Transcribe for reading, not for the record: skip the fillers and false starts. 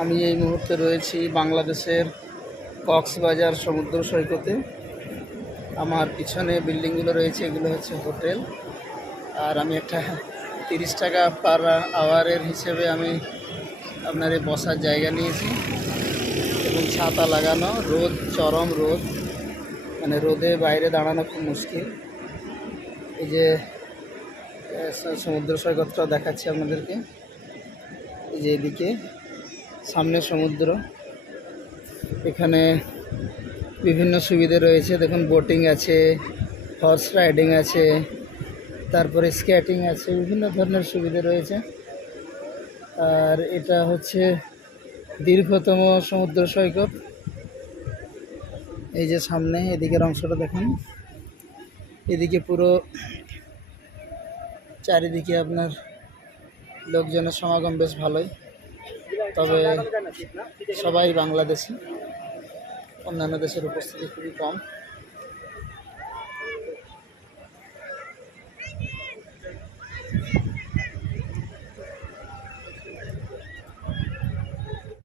আমি এই মুহূর্তে রয়েছি বাংলাদেশের কক্সবাজার সমুদ্র সৈকতে। আমার পিছনে বিল্ডিংগুলো রয়েছে, এগুলো হচ্ছে হোটেল। আর আমি একটা 30 টাকা পার আওয়ারের হিসেবে আমি আপনার এই বসার জায়গা নিয়েছি এবং ছাতা লাগানো। রোদ, চরম রোদ, মানে রোদে বাইরে দাঁড়ানো খুব মুশকিল। এই যে সমুদ্র সৈকতটা দেখাচ্ছি আপনাদেরকে। এই যে এদিকে সামনে সমুদ্র, এখানে বিভিন্ন সুবিধা রয়েছে। দেখুন, বোটিং আছে, হর্স রাইডিং আছে, তারপরে স্কেটিং আছে, বিভিন্ন ধরনের সুবিধা রয়েছে। আর এটা হচ্ছে দীর্ঘতম সমুদ্র সৈকত। এই যে সামনে এদিকের অংশটা দেখুন, এদিকে পুরো চারিদিকে আপনার লোকজনের সমাগম বেশ ভালোই, তবে সবাই বাংলাদেশি, অন্যান্য দেশের উপস্থিতি খুবই কম।